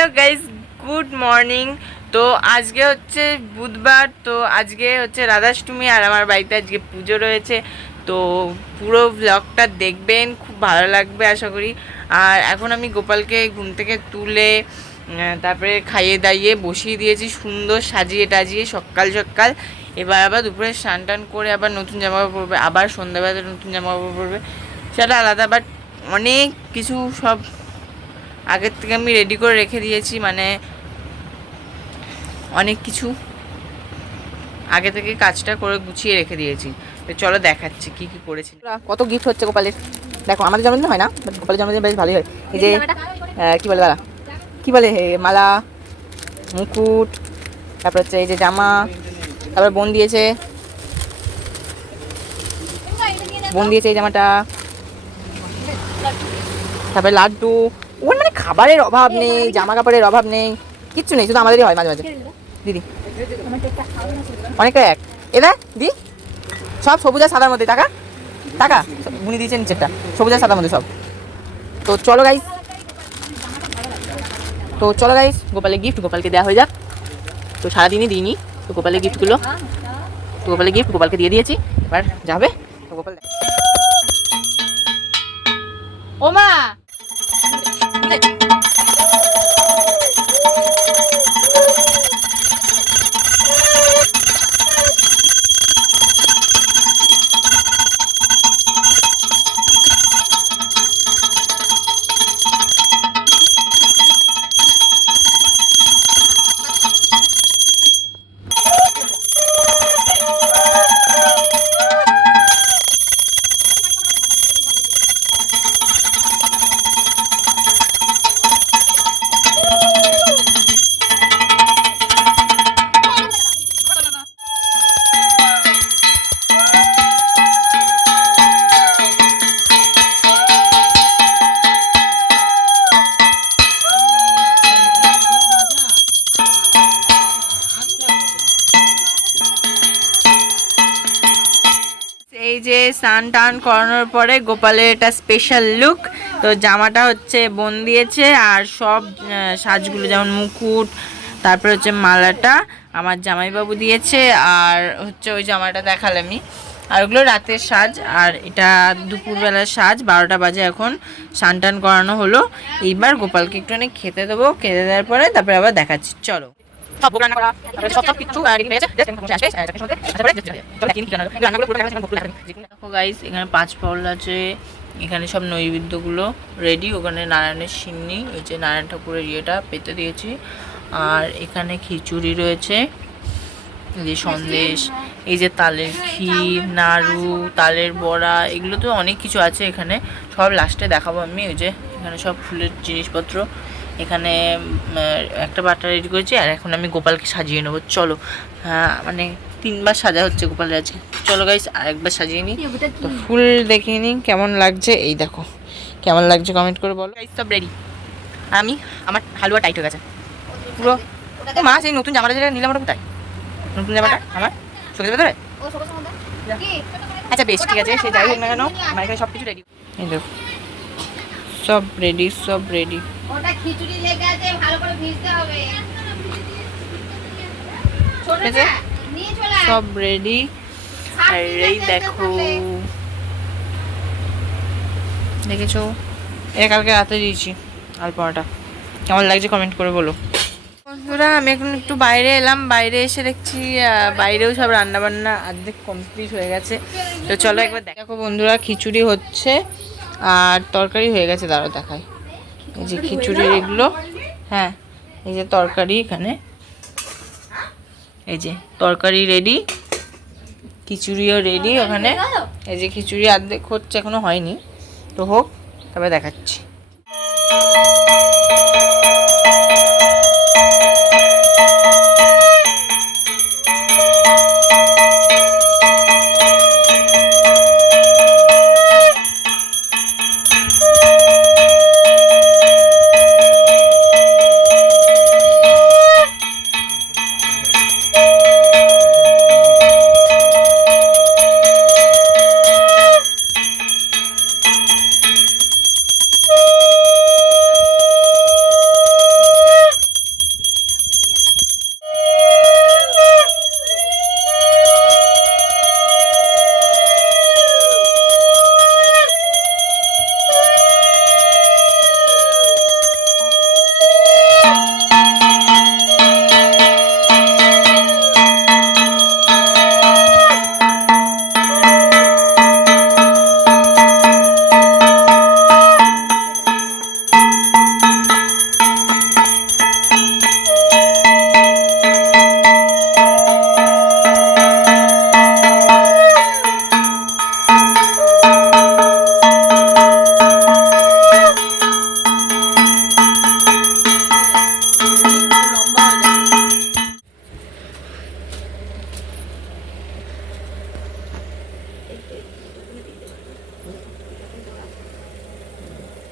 Hello guys good morning. তো আজকে হচ্ছে বুধবার, তো আজকে হচ্ছে রাধাষ্টমী আর আমার বাড়িতে আজকে পুজো রয়েছে। তো পুরো ব্লগটা দেখবেন, খুব ভালো লাগবে আশা করি। আর এখন আমি গোপালকে ঘুম থেকে তুলে তারপরে খাইয়ে দাইয়ে বসিয়ে দিয়েছি, সুন্দর সাজিয়ে টাজিয়ে সকাল সকাল। এবার আবার দুপুরে স্নান টান করে আবার নতুন জামা কাপড় পরবে, আবার সন্ধ্যাবেলাতে নতুন জামা কাপড় পরবে। সেটা আলাদা বাট অনেক কিছু সব আগের থেকে আমি রেডি করে রেখে দিয়েছি মানে অনেক কিছু। আগে থেকে কাজটা করে গুছিয়ে রেখে দিয়েছি। তো চলো দেখাচ্ছি কি কি করেছি। কত গিফট হচ্ছে গোপালের। দেখো আমাদের জন্মদিন হয় না বাট গোপালের জন্মদিন বেশ ভালোই হয়। এই যে কি বলে দাদা কি বলে হে মালা মুকুট তারপর হচ্ছে এই যে জামা তারপর বোন দিয়েছে। বোন দিয়েছে এই জামাটা। তারপরে লাড্ডু। ওর মানে খাবারের অভাব নেই জামা কাপড়ের অভাব নেই, কিচ্ছু নেই, শুধু আমাদেরই হয় মাঝে মাঝে। দিদি। অনেকটা এক। এবার দি। সব সবুজ আর সাদার মধ্যে, টাকা। টাকা। বুনি দিয়েছে নিচেরটা। সবুজ আর সাদার মধ্যে সব। তো চলো গাইস তো চলো গাইস গোপালের গিফট গোপালকে দেওয়া হয়ে যাক। তো সারাদিনই দিইনি, তো গোপালের গিফটগুলো তো গোপালের গিফট গোপালকে দিয়ে দিয়েছি। এবার যাবে, তো গোপাল ও মা স্নান টান করানোর পরে গোপালের এটা স্পেশাল লুক তো জামাটা হচ্ছে বোন দিয়েছে আর সব সাজগুলো যেমন মুকুট, তারপরে হচ্ছে মালাটা আমার জামাইবাবু দিয়েছে আর হচ্ছে ওই জামাটা দেখালামই আর ওগুলো রাতের সাজ আর এটা দুপুরবেলার সাজ, বারোটা বাজে এখন। স্নান টান করানো হলো। এইবার গোপালকে একটুখানি খেতে দেবো। খেতে দেওয়ার পরে তারপরে আবার দেখাচ্ছি। চলো। সব ভোগ রান্না করা সব সব কিছু রেডি গাইস এখানে পাঁচ আছে। এখানে সব নৈবেদ্যগুলো রেডি ওখানে নারায়ণের সিন্নি, ওই যে নারায়ণ ঠাকুরের ইয়েটা পেতে দিয়েছি। আর এখানে খিচুড়ি রয়েছে। যে সন্দেশ, এই যে তালের ক্ষীর, নাড়ু, তালের বড়া এগুলো তো অনেক কিছু আছে এখানে। সব লাস্টে দেখাবো আমি। ওই যে এখানে সব ফুলের জিনিসপত্র এখানে একটা বাটা রেডি করেছি আর এখন আমি গোপালকে সাজিয়ে নেব। চলো হ্যাঁ মানে তিনবার সাজা হচ্ছে গোপালের আজকে। চলো গাইস আরেকবার সাজিয়ে নিই। তো ফুল দেখিয়ে নিই কেমন লাগছে। এই দেখো কেমন লাগছে কমেন্ট করে বলো। গাইস সব রেডি আমি? আমার হালুয়া টাইট হয়ে গেছে। পুরো মা সেই নতুন জামাটা যেটা নিলাম ওটা কোথায়? নতুন জামাটা? আমার? শোকের ভেতরে? আচ্ছা বেশ ঠিক আছে সে যাই হোক না কেন। সব কিছু রেডি এই দেখো। সব রেডি সব রেডি ওটা খিচুড়ি লেগে আছে ভালো করে ভিজতে হবে। ছোট ঠিক আছে? নিয়ে চলে। সব রেডি আর এই দেখো। দেখেছ? এটা কালকে রাতে দিয়েছি আলপনাটা। কেমন লাগছে কমেন্ট করে বলো। বন্ধুরা আমি এখন একটু বাইরে এলাম। বাইরে এসে দেখছি বাইরেও সব রান্না বান্না অর্ধেক কমপ্লিট হয়ে গেছে। তো চলো একবার দেখো বন্ধুরা খিচুড়ি হচ্ছে। আর তরকারি হয়ে গেছে, দাঁড়াও দেখায় এই যে খিচুড়ির এগুলো হ্যাঁ এই যে তরকারি এখানে। এই যে তরকারি রেডি খিচুড়িও রেডি ওখানে। এই যে খিচুড়ি অর্ধেক হচ্ছে, এখনও হয়নি। তো হোক, তবে দেখাচ্ছি।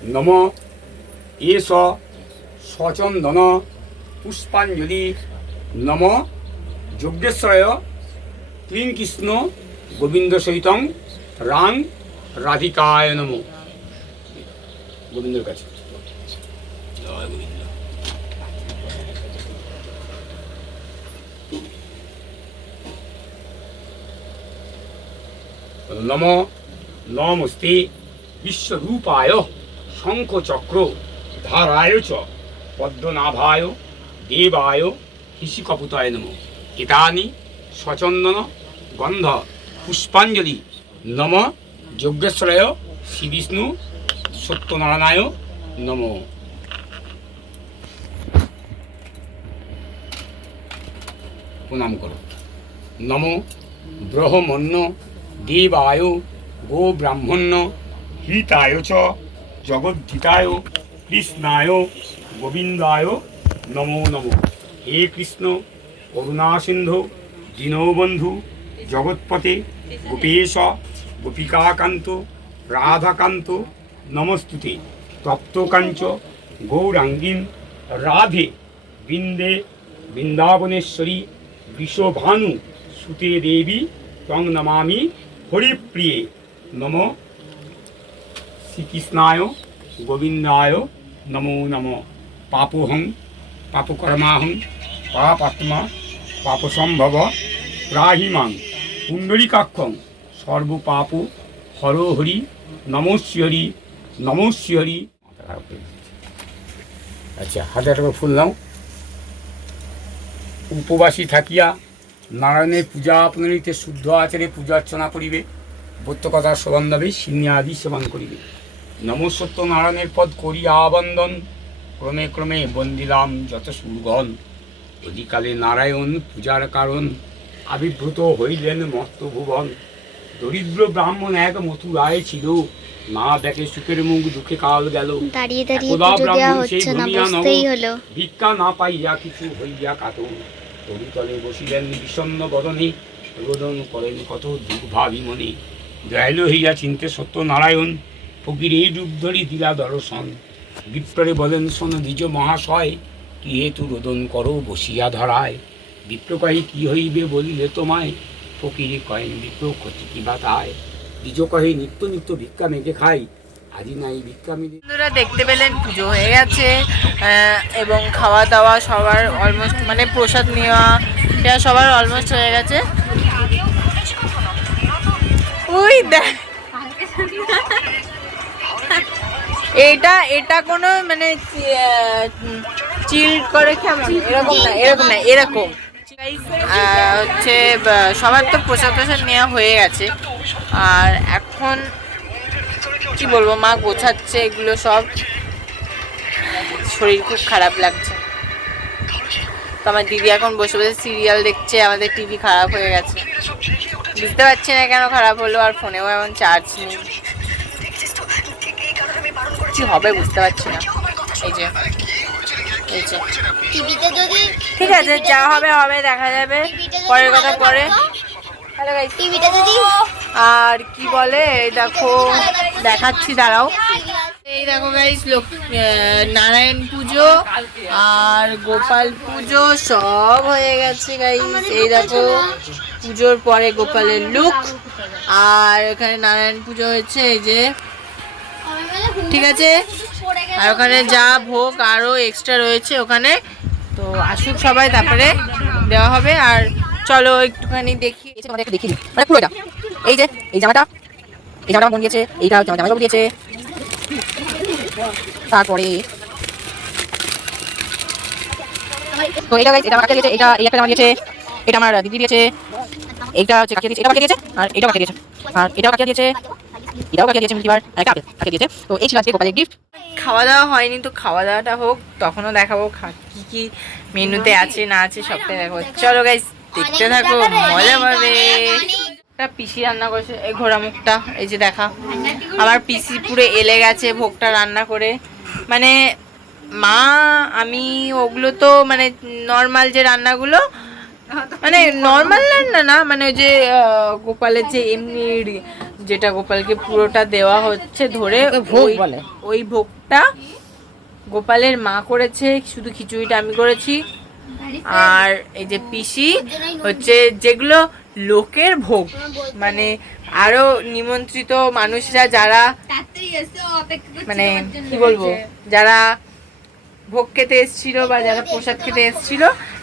নম। এস সচন্দন পুষ্পাঞ্জলি। নম। যজ্ঞেশ্বরায় ক্লীন কৃষ্ণ। গোবিন্দ সহিতং রাং রাধিকায় নম। গোবিন্দের কাছে। নম। নমস্তে। বিশ্বরূপায়। শঙ্খচক্র, ধারায় চ, পদ্মনাভায়, দেবায় ঋষিকপুতায় নম। এতানি সচন্দন, গন্ধ, পুষ্পাঞ্জলি নম। যজ্ঞেশ্বরায়, শ্রীবিষ্ণু সত্যনারায়ণায় নম। প্রণাম করো। নম। ব্রহ্মণ্য, দেবায়, গো ব্রাহ্মণ্য, হিতায় চ জগদ্ধিতায় কৃষ্ণায় গোবিন্দায় নমো নমো। হে কৃষ্ণ, করুণা সিন্ধু দীনবন্ধু জগৎপতে গোপেশ, গোপিকাকান্ত, রাধাকান্ত, নমস্তুতে। তপ্তকাঞ্চ, গৌরাঙ্গীন, রাধে, বৃন্দে, বৃন্দাবনেশ্বরী বিশ্বভানু সুতে দেবী তং নমামি, হরিপ্রিয়ে। নম শ্রীকৃষ্ণায় গোবিন্দায় নমো নম পাপোহং পাপকর্মাহং পাপাত্মা পাপসম্ভব প্রাহিমাং পুণ্ডরিকাক্ষং সর্বপাপ হর হরি নমস্যরি নমস্যরি আচ্ছা হাজার টাকা ফুল নাও। উপবাসী থাকিয়া নারায়ণের পূজা, পুনরিতে শুদ্ধ আচারে পূজা অর্চনা করিবে বত্যকথার সবন্ধবে আদি সেবন করিবে। নমস্বত্য নারায়ণের পদ করিয়া বন্দন ক্রমে ক্রমে বন্দিলাম যত সুরগণ অধিকালে নারায়ণ পূজার কারণ আবির্ভূত হইলেন মর্ত ভুবন দরিদ্র ব্রাহ্মণ এক মথুরায় ছিল। না দেখে সুখের মুখ দুঃখে কাল গেল। দাঁড়িয়ে দাঁড়িয়ে পুজো দেওয়া সেই হচ্ছে না বুঝতেই হলো। ভিক্ষা না পাইয়া কিছু হইয়া কাতর তরুতলে বসিলেন বিষণ্ণ বদনে। রোদন করেন কত দুর্ভাবী মনে দয়ালু হইয়া চিনতে সত্য নারায়ণ ফকির এই রূপ ধরি দিলা দর্শন। বিপ্রে বলেন, শোন দ্বিজ মহাশয়, কি হেতু রোদন করো বসিয়া ধরায়? বিপ্রকারী কি হইবে বলিলে তোমায়? ফকিরে কয়েন, বিপ্র ক্ষতি কি বা তাই দ্বিজ কহে, নিত্য নিত্য ভিক্ষা মেঘে খাই। বন্ধুরা, দেখতে পেলেন পুজো হয়ে গেছে এবং খাওয়া দাওয়া সবার অলমোস্ট মানে প্রসাদ নেওয়া এটা সবার অলমোস্ট হয়ে গেছে। ওই দেখ এটা এটা কোনো মানে চিল করে কেমন? এরকম না এরকম না, এরকম। হচ্ছে সবার তো প্রসাদ প্রসাদ নেওয়া হয়ে গেছে। আর এখন কি বলব, মা গোছাচ্ছে এগুলো সব। শরীর খুব খারাপ লাগছে। তো আমার দিদি এখন বসে বসে সিরিয়াল দেখছে, আমাদের টিভি খারাপ হয়ে গেছে। বুঝতে পারছি না কেন খারাপ হলো, আর ফোনেও এমন চার্জ নেই। কি হবে বুঝতে পারছি না। এই যে এই যে। ঠিক আছে যা হবে হবে দেখা যাবে। পরের কথা পরে। হ্যালো গাইস টিভিটা যদি আর কি বলে এই দেখো দেখাচ্ছি দাঁড়াও। এই দেখো গাইস লোক নারায়ণ পুজো আর গোপাল পুজো সব হয়ে গেছে গাইস এই দেখো পুজোর পরে গোপালের লুক আর এখানে নারায়ণ পুজো হয়েছে এই যে ঠিক আছে? আর ওখানে যা ভোগ আরও এক্সট্রা রয়েছে ওখানে। তো আসুক সবাই তারপরে দেওয়া হবে। আর চলো একটুখানি দেখি। দিই। মানে পুরো এটা। এই যে এই জামাটা। এই জামাটা বোন দিয়েছে। এইটা আমার দিয়েছে। তারপরে এটা guys, এটা এটা এটা আমার দিদি দিয়েছে। এইটা হচ্ছে এটা দিয়েছে। আর এটাও আর এটাও দিয়েছে। এটাও কাকে দিয়েছে মিল্কিবার আর কাকে? কাকে দিয়েছে? তো এই ছিল আজকে গোপালের গিফট খাওয়া দাওয়া হয়নি তো খাওয়া দাওয়াটা হোক তখনও দেখাবো কি কি মেনুতে আছে না আছে সবটাই দেখাবো। চলো গাইস দেখতে থাকো মজা পাবে। একটা পিসি রান্না করেছে এই ঘোড়া মুখটা এই যে দেখা। আমার পিসি পুরো এলে গেছে ভোগটা রান্না করে। মানে মা আমি ওগুলো তো মানে নর্মাল যে রান্নাগুলো মানে নর্মাল রান্না না মানে ওই যে আহ, গোপালের যে এমনি যেটা গোপালকে পুরোটা দেওয়া হচ্ছে ধরে ভোগ বলে। ওই ভোগ একটা গোপালের মা করেছে শুধু খিচুড়িটা আমি করেছি। আর এই যে পিসি হচ্ছে যেগুলো লোকের ভোগ মানে আরও নিমন্ত্রিত মানুষরা যারা মানে কি বলব যারা ভোগ খেতে এসেছিল বা যারা প্রসাদ খেতে এসেছিল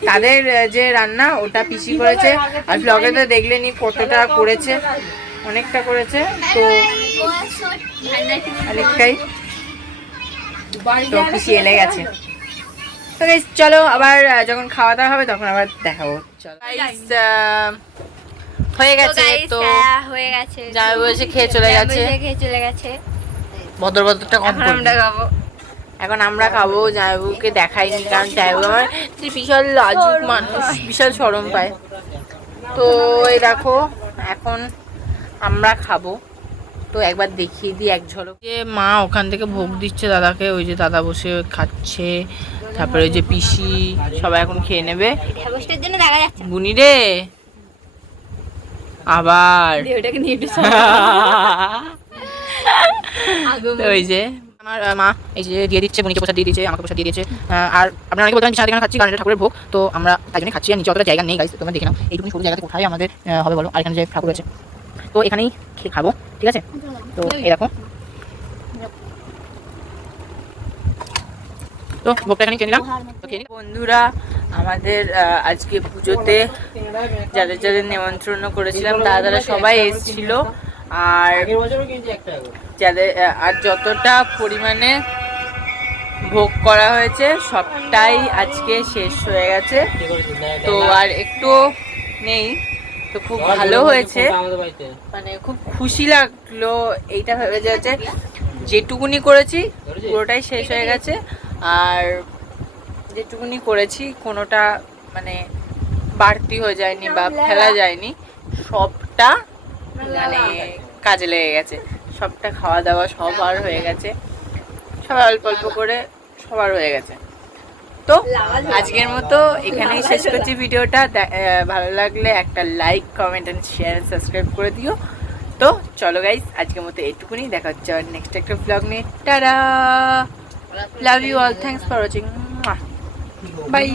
তাদের যে রান্না ওটা পিসি করেছে। আর ব্লগে তো দেখলেনি কতটা করেছে। অনেকটা করেছে তো অনেকটাই তো পিসি এলে গেছে। তো চলো আবার যখন খাওয়া দাওয়া হবে তখন আবার দেখাবো। চলো হয়ে গেছে তো হয়ে গেছে। জামাই বসে খেয়ে চলে গেছে। খেয়ে চলে গেছে। ভদ্র ভদ্রটা কম আমরা খাব। এখন আমরা খাব জামাইবাবুকে দেখাইনি কারণ জামাইবাবু আমার বিশাল লাজুক মানুষ বিশাল সরম পায়। তো এই দেখো এখন আমরা খাব। তো একবার দেখিয়ে দিই এক ঝলক। যে মা ওখান থেকে ভোগ দিচ্ছে দাদাকে ওই যে দাদা বসে খাচ্ছে। তারপরে ওই যে পিসি সবাই এখন খেয়ে নেবে। বুনি রে! আবার। ওই যে আমার মা এই যে দিয়ে দিচ্ছে বুনিকে প্রসাদ দিয়ে দিচ্ছে আমাকে প্রসাদ দিয়ে দিয়েছে। আহ, আর আপনারা অনেকে বলতেন বিছানা এখানে খাচ্ছি? কারণ এটা ঠাকুরের ভোগ। তো আমরা তাই জন্য খাচ্ছি। আর নিচে অতটা জায়গা নেই গাইস তোমরা দেখে নাও। এইটুকু সরু জায়গাতে কোথায় আমাদের হবে বলো। আর এখানে যে ঠাকুর আছে তো এখানেই খাব, ঠিক আছে? তো দেখো। তো ভোগটা এখানে বন্ধুরা, আমাদের আজকে পুজোতে যাদের যাদের নেমন্ত্রণ করেছিলাম তারা তারা সবাই এসেছিল। আর যাদের আর যতটা পরিমাণে ভোগ করা হয়েছে, সবটাই আজকে শেষ হয়ে গেছে। তো আর একটু নেই। তো খুব ভালো হয়েছে। মানে খুব খুশি লাগল, এইটা ভেবে যাচ্ছে। যেটুকুনি করেছি, পুরোটাই শেষ হয়ে গেছে। আর যেটুকুনি করেছি, কোনোটা মানে বাড়তি হয়ে যায়নি বা ফেলা যায়নি, সবটা মানে কাজে লেগে গেছে। সবটা খাওয়া দাওয়া সবার হয়ে গেছে। সবাই অল্প অল্প করে সবার হয়ে গেছে। তো আজকের মতো এখানেই শেষ করছি ভিডিওটা। ভালো লাগলে একটা like comment and share subscribe করে দিও। তো চলো গাইস আজকের মতো এটুকুনি। দেখা হচ্ছে নেক্সট একটা ব্লগ নিয়ে। Tata love you all thanks for watching bye